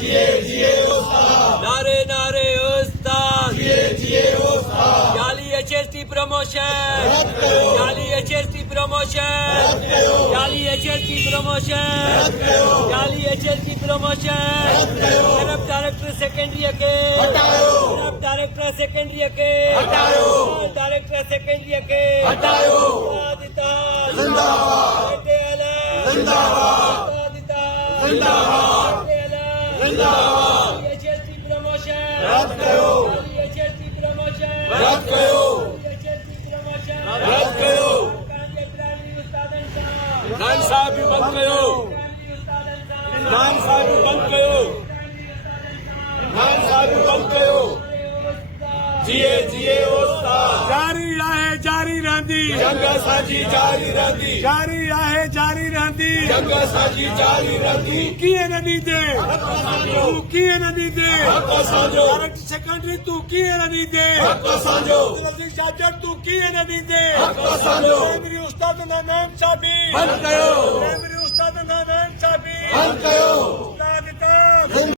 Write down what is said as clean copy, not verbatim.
जिए जिए उस्ताद, नारे नारे उस्ताद, जिए जिए उस्ताद, याली HST प्रमोशन, याली HST प्रमोशन, याली HST प्रमोशन, याली HST प्रमोशन, जनाब डायरेक्टर सेकेंडरी के हटाओ, जनाब डायरेक्टर सेकेंडरी के हटाओ, डायरेक्टर सेकेंडरी के हटाओ, जिंदाबाद, जिंदाबाद, जिंदाबाद, जिंदाबाद, जिंदाबाद, HST प्रमोशन रद्द करो, HST प्रमोशन रद्द करो, HST प्रमोशन रद्द करो, खान साहब भी बंद करो, खान साहब भी बंद करो, खान साहब भी बंद करो, जिए जिए उस्ताद, जारी रहंदी जंग साजी जारी रहंदी, जारी रहंदी जंग साजी जारी रहंदी, कीअं न ॾींदे तूं कीअं न ॾींदे हक़ असांजो, डायरेक्टर सेक्रेटरी तूं कीअं न ॾींदे हक़ असांजो, तूं कीअं न ॾींदे हक़ असांजो, उस्ताद नाम साहबी बंद कयो।